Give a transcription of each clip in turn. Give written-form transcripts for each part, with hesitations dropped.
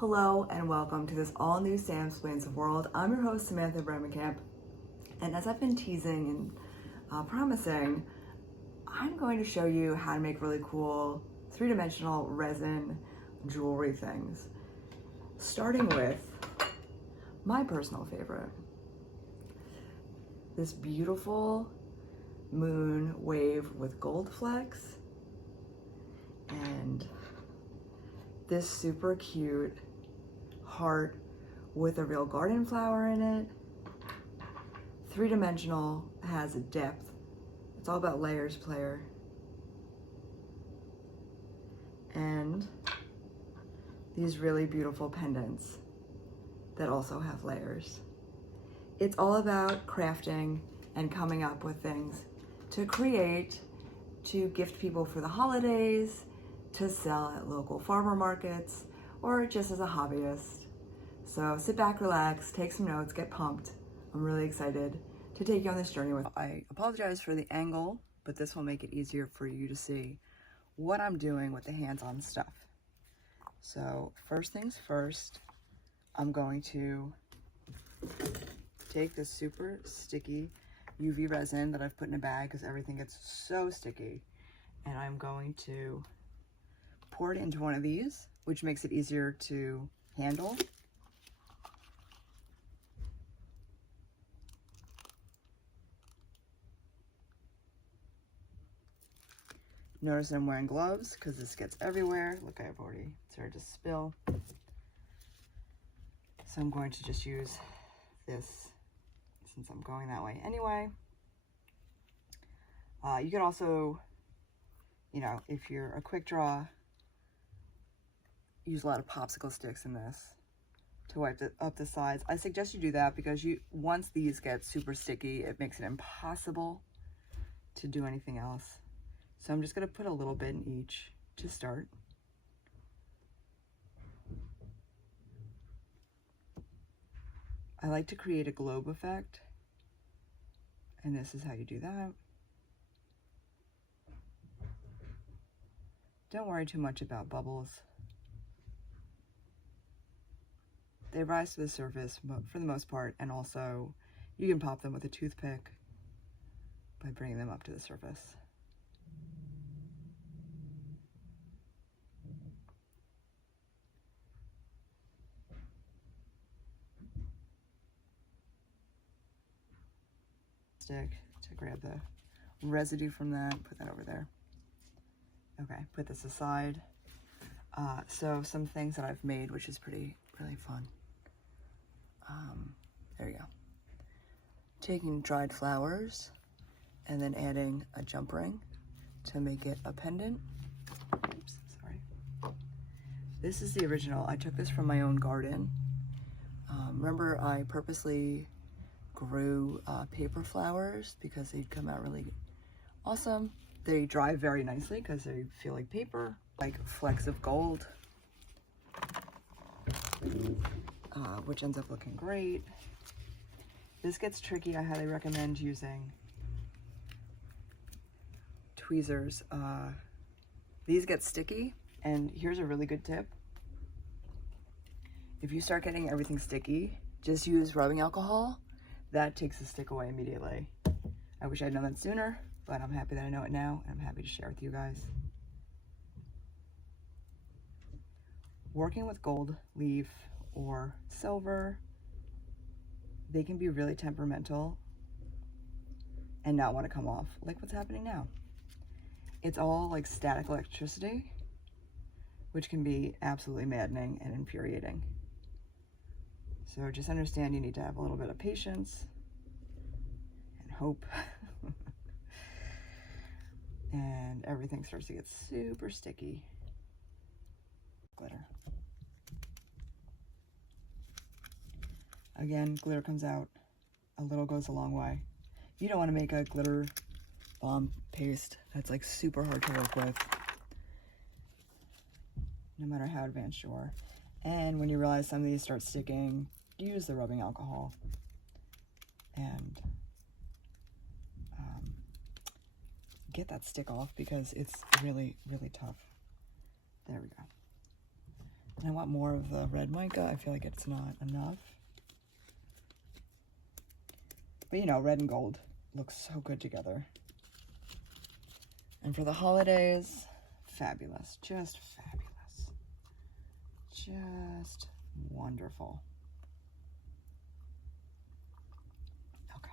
Hello and welcome to this all new Sam Explains the World. I'm your host, Samantha Bremekamp, and as I've been teasing and promising, I'm going to show you how to make really cool three-dimensional resin jewelry things. Starting with my personal favorite, this beautiful moon wave with gold flecks and this super cute heart with a real garden flower in it. Three-dimensional, has a depth. It's all about layers, player. And these really beautiful pendants that also have layers. It's all about crafting and coming up with things to create, to gift people for the holidays, to sell at local farmer markets, or just as a hobbyist. So sit back, relax, take some notes, get pumped. I'm really excited to take you on this journey with. I apologize for the angle, but this will make it easier for you to see what I'm doing with the hands-on stuff. So first things first, I'm going to take this super sticky UV resin that I've put in a bag because everything gets so sticky, and I'm going to pour it into one of these, which makes it easier to handle. Notice I'm wearing gloves because this gets everywhere. Look, I've already started to spill. So I'm going to just use this since I'm going that way anyway. You could also, if you're a quick draw, use a lot of popsicle sticks in this to wipe up the sides. I suggest you do that because once these get super sticky, it makes it impossible to do anything else. So I'm just going to put a little bit in each to start. I like to create a globe effect, and this is how you do that. Don't worry too much about bubbles. They rise to the surface for the most part, and also you can pop them with a toothpick by bringing them up to the surface. Stick to grab the residue from that, put that over there. Okay, put this aside. So some things that I've made, which is really fun. There you go. Taking dried flowers and then adding a jump ring to make it a pendant. Oops, sorry. This is the original. I took this from my own garden. Remember, I purposely grew paper flowers because they'd come out really awesome. They dry very nicely because they feel like paper, like flecks of gold, which ends up looking great. This gets tricky. I highly recommend using tweezers. These get sticky, and here's a really good tip. If you start getting everything sticky, just use rubbing alcohol. That takes the stick away immediately. I wish I'd known that sooner, but I'm happy that I know it now, and I'm happy to share with you guys. Working with gold leaf or silver, they can be really temperamental and not want to come off, like what's happening now. It's all like static electricity, which can be absolutely maddening and infuriating. So just understand you need to have a little bit of patience and hope. And everything starts to get super sticky. Glitter. Again, glitter comes out. A little goes a long way. You don't want to make a glitter bomb paste that's like super hard to work with, no matter how advanced you are. And when you realize some of these start sticking, use the rubbing alcohol and get that stick off because it's really tough. There we go. And I want more of the red mica. I feel like it's not enough. But you know, red and gold looks so good together. And for the holidays, fabulous, just fabulous. Just wonderful. Okay.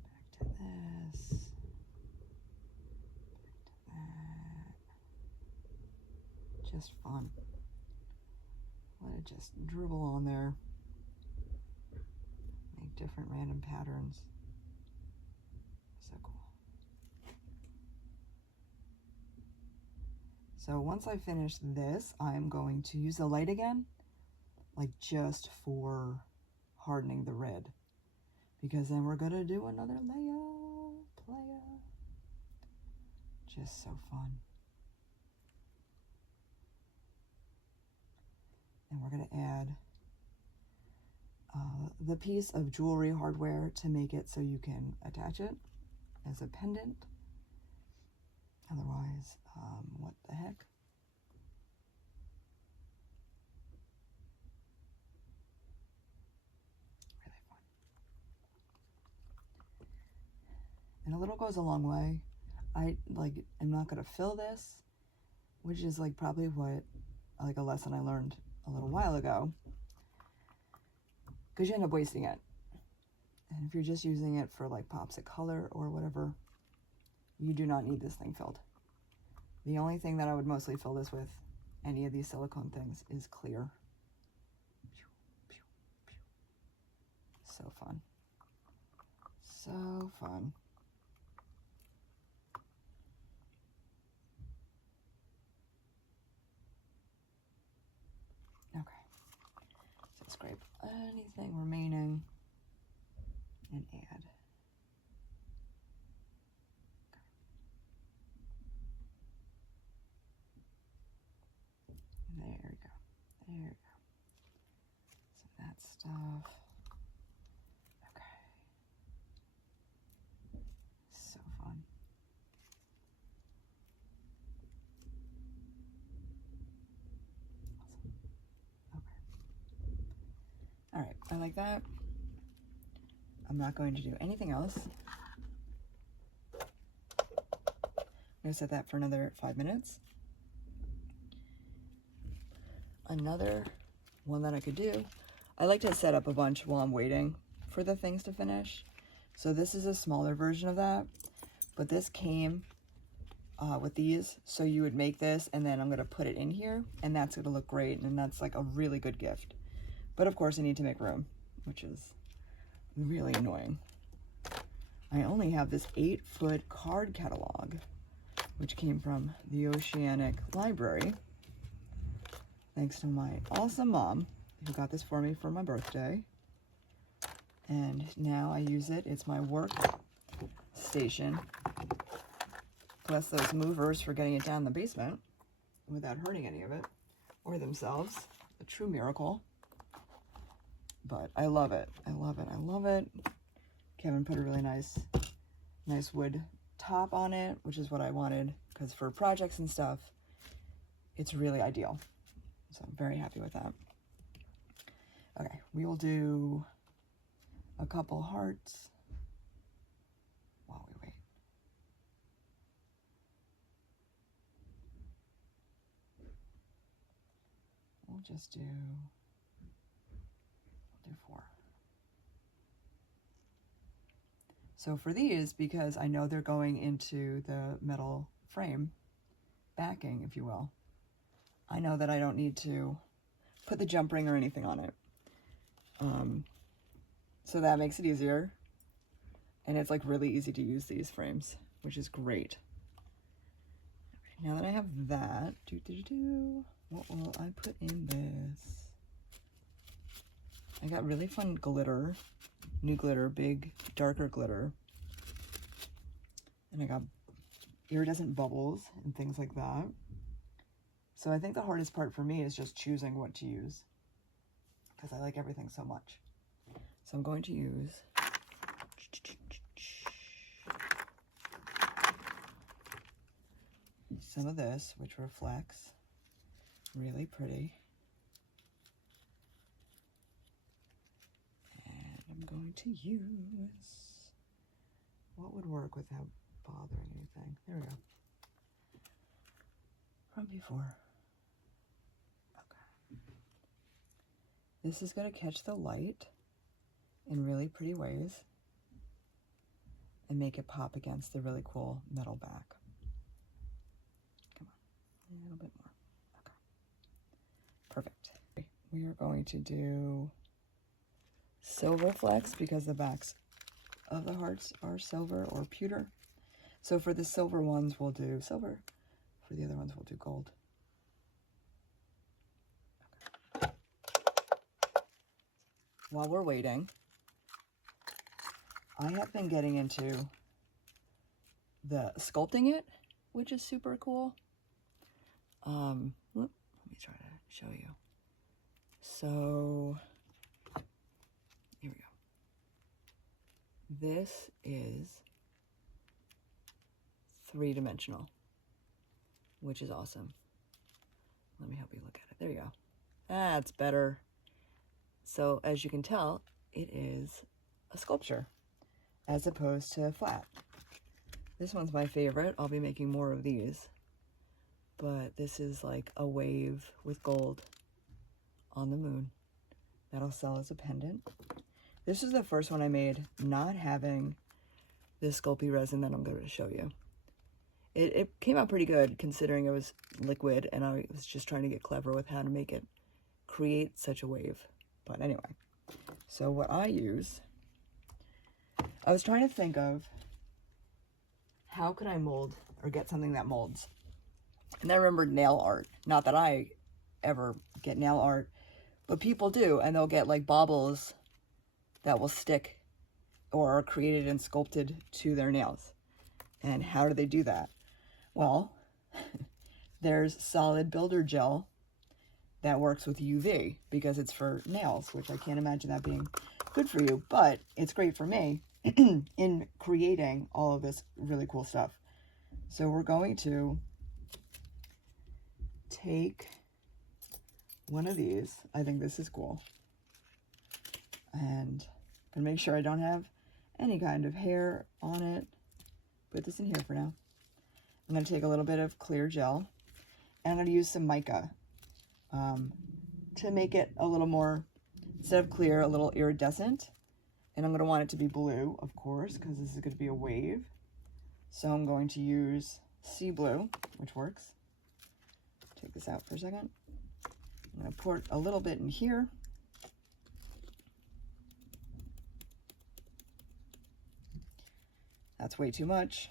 Back to this. Back to that. Just fun. Let it just dribble on there. Make different random patterns. So cool. So once I finish this, I'm going to use the light again, like just for hardening the red, because then we're gonna do another layer. Just so fun. And we're gonna add the piece of jewelry hardware to make it so you can attach it as a pendant. Otherwise, what the heck? Really fun. And a little goes a long way. I'm not gonna fill this, which is like probably what, like a lesson I learned a little while ago, because you end up wasting it. And if you're just using it for like pops of color or whatever, you do not need this thing filled. The only thing that I would mostly fill this with, any of these silicone things, is clear. So fun. So fun. Okay. So scrape anything remaining and add. There we go. There we go. So that stuff. Okay. So fun. Awesome. Okay. All right. I like that. I'm not going to do anything else. I'm going to set that for another 5 minutes. Another one that I could do, I like to set up a bunch while I'm waiting for the things to finish. So this is a smaller version of that, but this came with these. So you would make this and then I'm going to put it in here and that's going to look great. And that's like a really good gift. But of course I need to make room, which is really annoying. I only have this 8-foot card catalog, which came from the Oceanic Library. Thanks to my awesome mom who got this for me for my birthday. And now I use it. It's my work station. Plus those movers for getting it down the basement without hurting any of it or themselves. A true miracle. But I love it. I love it. I love it. Kevin put a really nice wood top on it, which is what I wanted, because for projects and stuff, it's really ideal. So I'm very happy with that. Okay, we will do a couple hearts while we wait. We'll just do 4. So for these, because I know they're going into the metal frame backing, if you will, I know that I don't need to put the jump ring or anything on it. So that makes it easier. And it's like really easy to use these frames, which is great. Okay, now that I have that, what will I put in this? I got really fun glitter, new glitter, big, darker glitter. And I got iridescent bubbles and things like that. So I think the hardest part for me is just choosing what to use, because I like everything so much. So I'm going to use some of this, which reflects Really pretty. And I'm going to use, what would work without bothering anything? There we go. From before. Okay. This is going to catch the light in really pretty ways and make it pop against the really cool metal back. Come on, a little bit more. Okay. Perfect. We are going to do silver flecks because the backs of the hearts are silver or pewter. So for the silver ones, we'll do silver. For the other ones, we'll do gold. Okay. While we're waiting, I have been getting into the sculpting it, which is super cool. Let me try to show you. So here we go. This is 3-dimensional, which is awesome. Let me help you look at it. There you go. That's better. So as you can tell, it is a sculpture as opposed to flat. This one's my favorite. I'll be making more of these. But this is like a wave with gold on the moon that'll sell as a pendant. This is the first one I made not having this Sculpey resin that I'm going to show you. It came out pretty good considering it was liquid, and I was just trying to get clever with how to make it create such a wave. But anyway, so what I use, I was trying to think of how could I mold or get something that molds. And I remembered nail art. Not that I ever get nail art, but people do, and they'll get like baubles that will stick or are created and sculpted to their nails. And how do they do that? Well, there's solid builder gel that works with UV because it's for nails, which I can't imagine that being good for you, but it's great for me in creating all of this really cool stuff. So we're going to take one of these. I think this is cool. And I'm gonna make sure I don't have any kind of hair on it. Put this in here for now. I'm gonna take a little bit of clear gel and I'm gonna use some mica to make it a little more, instead of clear, a little iridescent. And I'm gonna want it to be blue, of course, because this is gonna be a wave. So I'm going to use sea blue, which works. Take this out for a second. I'm going to pour a little bit in here. That's way too much,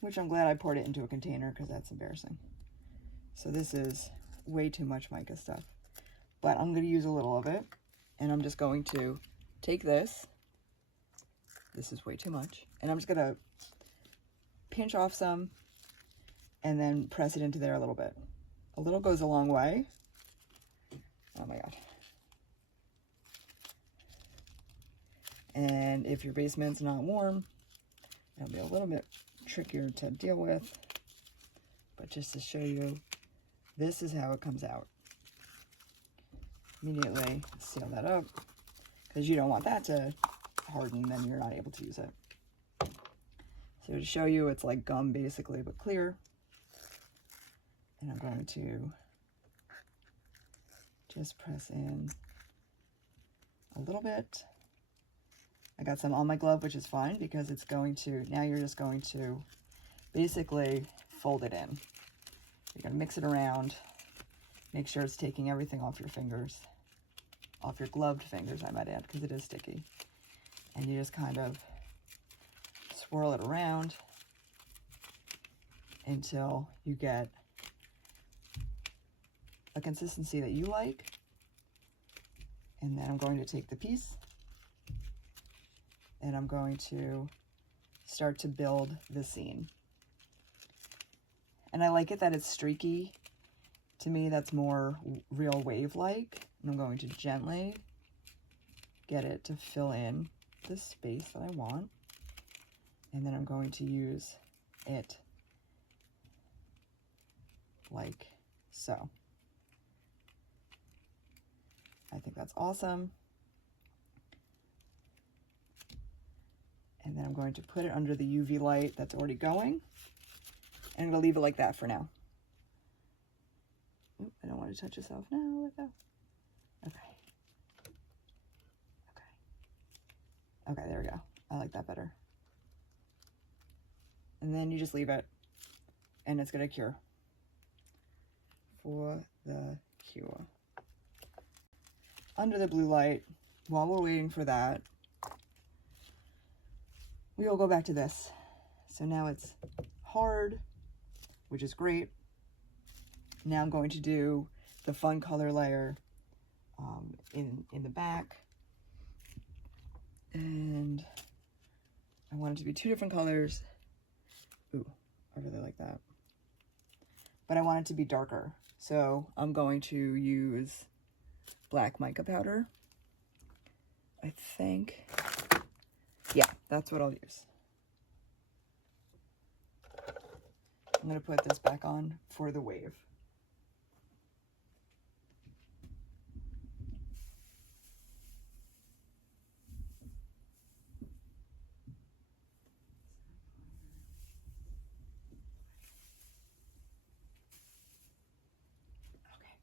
which I'm glad I poured it into a container because that's embarrassing. So this is way too much mica stuff. But I'm going to use a little of it, and I'm just going to take this. This is way too much. And I'm just going to pinch off some and then press it into there a little bit. A little goes a long way. Oh my God. And if your basement's not warm, it'll be a little bit trickier to deal with. But just to show you, this is how it comes out. Immediately seal that up, because you don't want that to harden, then you're not able to use it. So to show you, it's like gum basically, but clear. And I'm going to just press in a little bit. I got some on my glove, which is fine because it's going to, now you're just going to basically fold it in. You're going to mix it around, make sure it's taking everything off your fingers, off your gloved fingers, I might add, because it is sticky. And you just kind of swirl it around until you get a consistency that you like. And then I'm going to take the piece and I'm going to start to build the scene. And I like it that it's streaky. To me, that's more real wave-like. And I'm going to gently get it to fill in the space that I want. And then I'm going to use it like so. think that's awesome. And then I'm going to put it under the UV light that's already going. And I'm going to leave it like that for now. Oop, I don't want to touch yourself. No, let go. Okay. Okay. Okay, there we go. I like that better. And then you just leave it, and it's going to cure. For the cure. Under the blue light, while we're waiting for that, we will go back to this. So now it's hard, which is great. Now I'm going to do the fun color layer in the back. And I want it to be 2 different colors. Ooh, I really like that. But I want it to be darker. So I'm going to use black mica powder. I think. Yeah, that's what I'll use. I'm going to put this back on for the wave. Okay.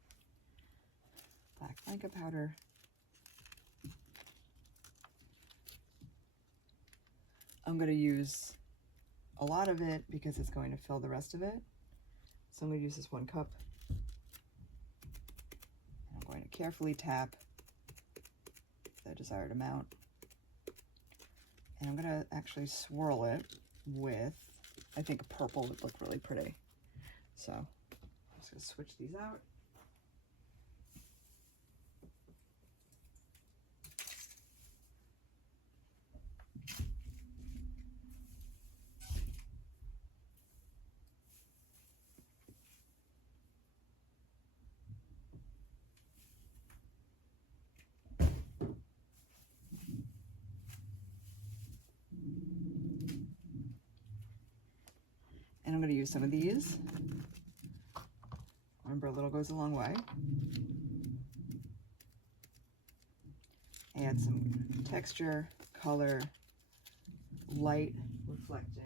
Black mica powder. I'm going to use a lot of it because it's going to fill the rest of it. So I'm going to use this 1 cup. And I'm going to carefully tap the desired amount. And I'm going to actually swirl it with, I think purple would look really pretty. So I'm just going to switch these out. And I'm going to use some of these. Remember, a little goes a long way. Add some texture, color, light reflecting.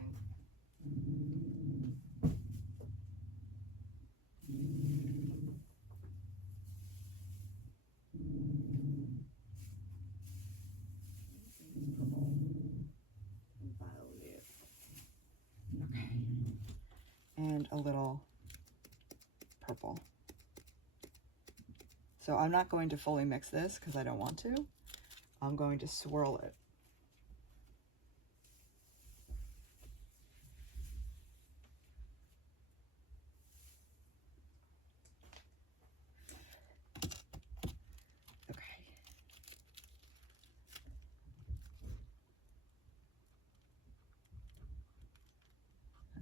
Okay. And a little purple. So I'm not going to fully mix this because I don't want to. I'm going to swirl it. Okay.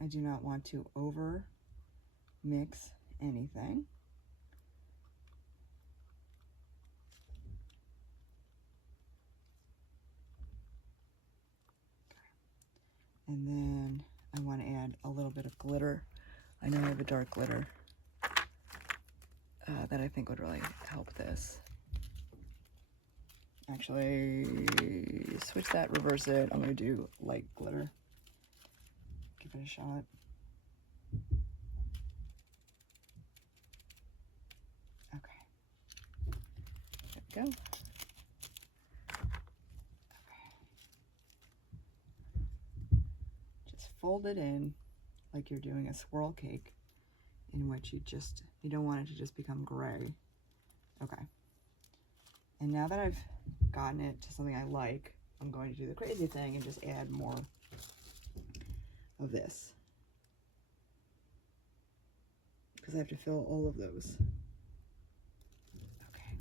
I do not want to over mix anything. And then I want to add a little bit of glitter. I know I have a dark glitter that I think would really help this. Actually, switch that, reverse it. I'm going to do light glitter. Give it a shot. Okay. There we go. Fold it in like you're doing a swirl cake, in which you don't want it to just become gray. Okay. And now that I've gotten it to something I like, I'm going to do the crazy thing and just add more of this, because I have to fill all of those. Okay.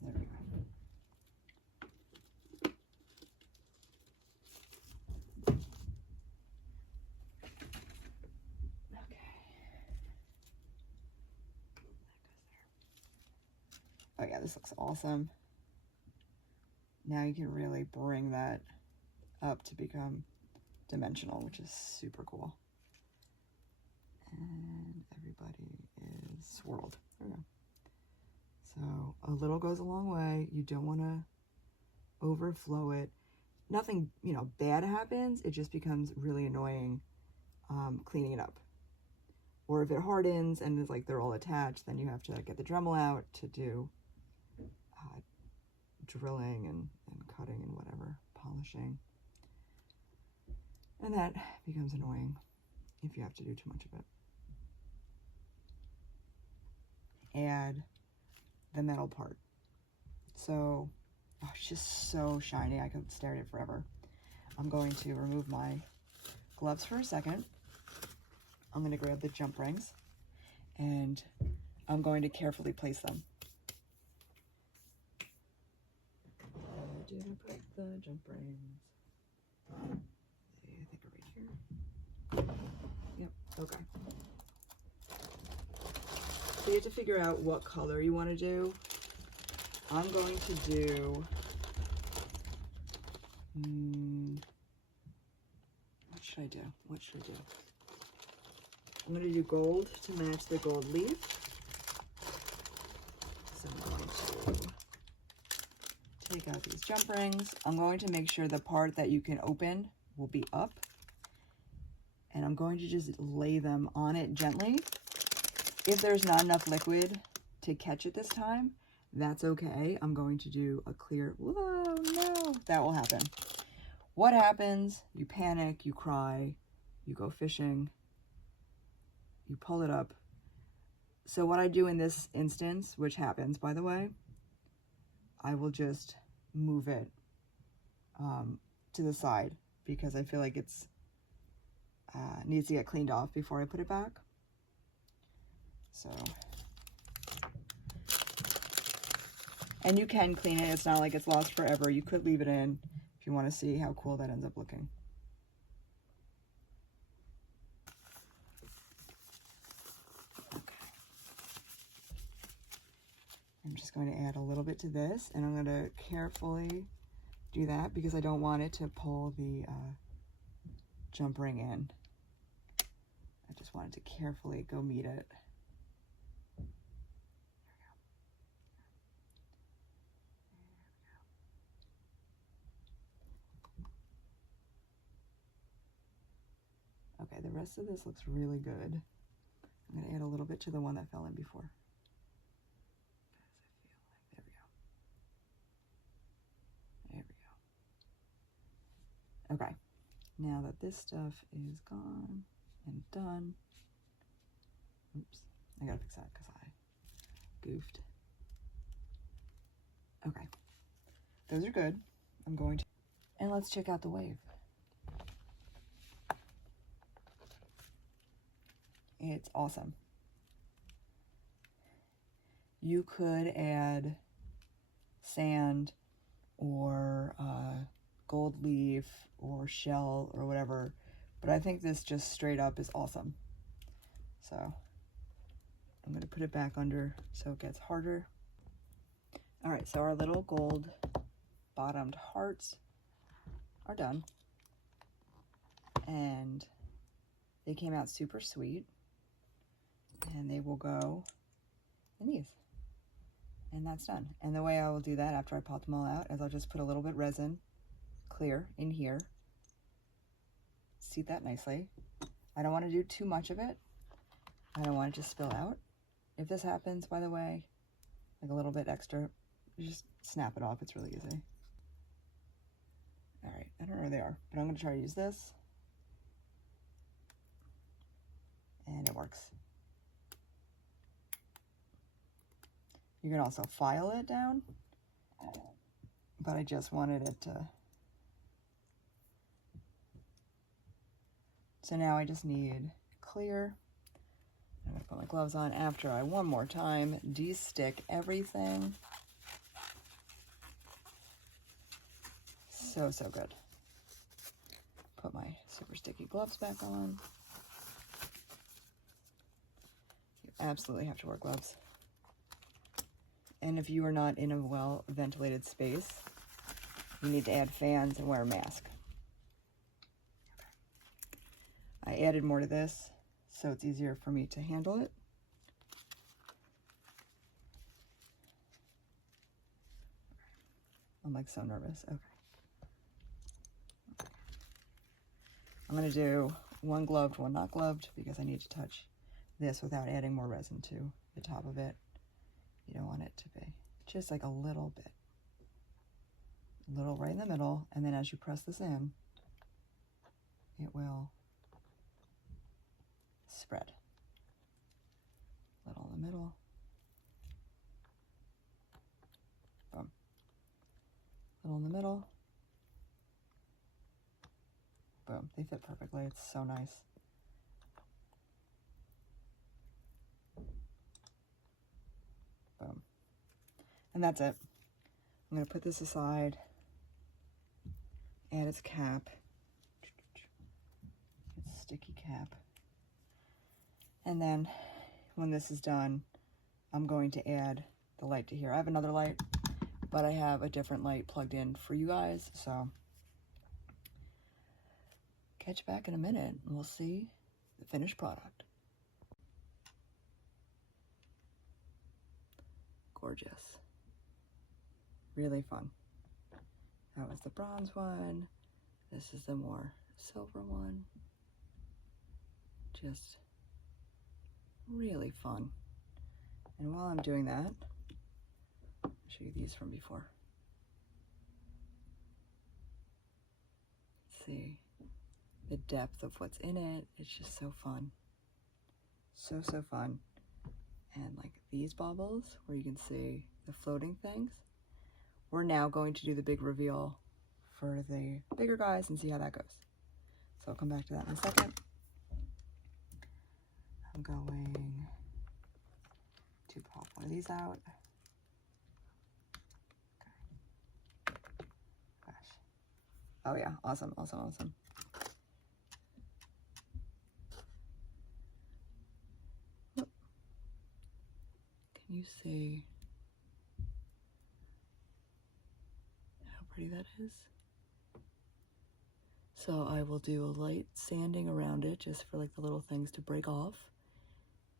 There we go. Oh yeah, this looks awesome. Now you can really bring that up to become dimensional, which is super cool. And everybody is swirled. There we go. So little goes a long way. You don't want to overflow it. Nothing, you know, bad happens. It just becomes really annoying cleaning it up. Or if it hardens and it's like they're all attached, then you have to get the Dremel out to do drilling and cutting and whatever, polishing. And that becomes annoying if you have to do too much of it. Add the metal part. So, oh, it's just so shiny. I could stare at it forever. I'm going to remove my gloves for a second. I'm going to grab the jump rings and I'm going to carefully place them. Where did I put the jump rings? I think are right here. Yep, okay. So you have to figure out what color you want to do. I'm going to do, what should I do? What should I do? I'm going to do gold to match the gold leaf. So I'm going to take out these jump rings. I'm going to make sure the part that you can open will be up. And I'm going to just lay them on it gently. If there's not enough liquid to catch it this time, that's okay. I'm going to do a clear, whoa, no, that will happen. What happens? You panic, you cry, you go fishing, you pull it up. So what I do in this instance, which happens, by the way, I will just move it to the side because I feel like it's needs to get cleaned off before I put it back. So, and you can clean it. It's not like it's lost forever. You could leave it in if you want to see how cool that ends up looking. Okay. I'm just going to add a little bit to this, and I'm going to carefully do that because I don't want it to pull the jump ring in. I just wanted to carefully go meet it. Okay, the rest of this looks really good. I'm going to add a little bit to the one that fell in before. There we go. There we go. Okay, now that this stuff is gone and done, oops, I gotta fix that because I goofed. Okay, those are good. I'm going to, and let's check out the wave. It's awesome. You could add sand or gold leaf or shell or whatever, but I think this just straight up is awesome. So I'm going to put it back under so it gets harder. All right, so our little gold bottomed hearts are done, and they came out super sweet, and they will go in these, and that's done. And the way I will do that after I pop them all out is I'll just put a little bit resin clear in here, seat that nicely. I don't want to do too much of it. I don't want it to spill out. If this happens, by the way, like a little bit extra, you just snap it off. It's really easy. All right, I don't know where they are, but I'm going to try to use this. And it works. You can also file it down, but I just wanted it to. So now I just need clear. I'm gonna put my gloves on after I one more time de-stick everything. So good. Put my super sticky gloves back on. You absolutely have to wear gloves. And if you are not in a well-ventilated space, you need to add fans and wear a mask. I added more to this, so it's easier for me to handle it. I'm like so nervous. Okay. I'm gonna do one gloved, one not gloved, because I need to touch this without adding more resin to the top of it. You don't want it to be just like a little bit. A little right in the middle, and then as you press this in, it will spread. Little in the middle. Boom. Little in the middle. Boom. They fit perfectly. It's so nice. Boom. And that's it. I'm going to put this aside. Add its cap. Its sticky cap. And then when this is done, I'm going to add the light to here. I have another light, but I have a different light plugged in for you guys, so catch you back in a minute and we'll see the finished product. Gorgeous. Really fun. That was the bronze one. This is the more silver one. Just really fun. And while I'm doing that, I'll show you these from before. See the depth of what's in it. It's just so fun. So fun. And like these baubles where you can see the floating things. We're now going to do the big reveal for the bigger guys and see how that goes. So I'll come back to that in a second. I'm going to pop one of these out. Okay. Gosh. Oh yeah, awesome. Can you see how pretty that is? So I will do a light sanding around it just for like the little things to break off.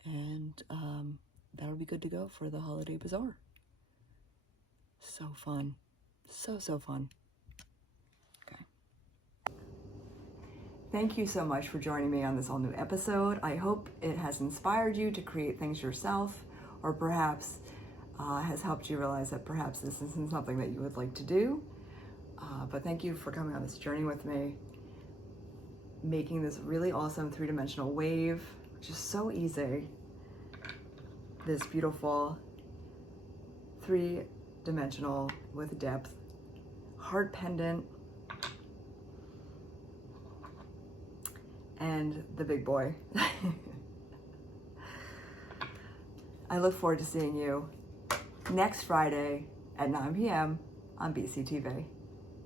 And that'll be good to go for the holiday bazaar. So fun. So fun. Okay. Thank you so much for joining me on this all new episode. I hope it has inspired you to create things yourself, or perhaps has helped you realize that perhaps this isn't something that you would like to do. But thank you for coming on this journey with me, making this really awesome three-dimensional wave, which is so easy. This beautiful three-dimensional with depth heart pendant and the big boy. I look forward to seeing you next Friday at 9 p.m. on BCTV.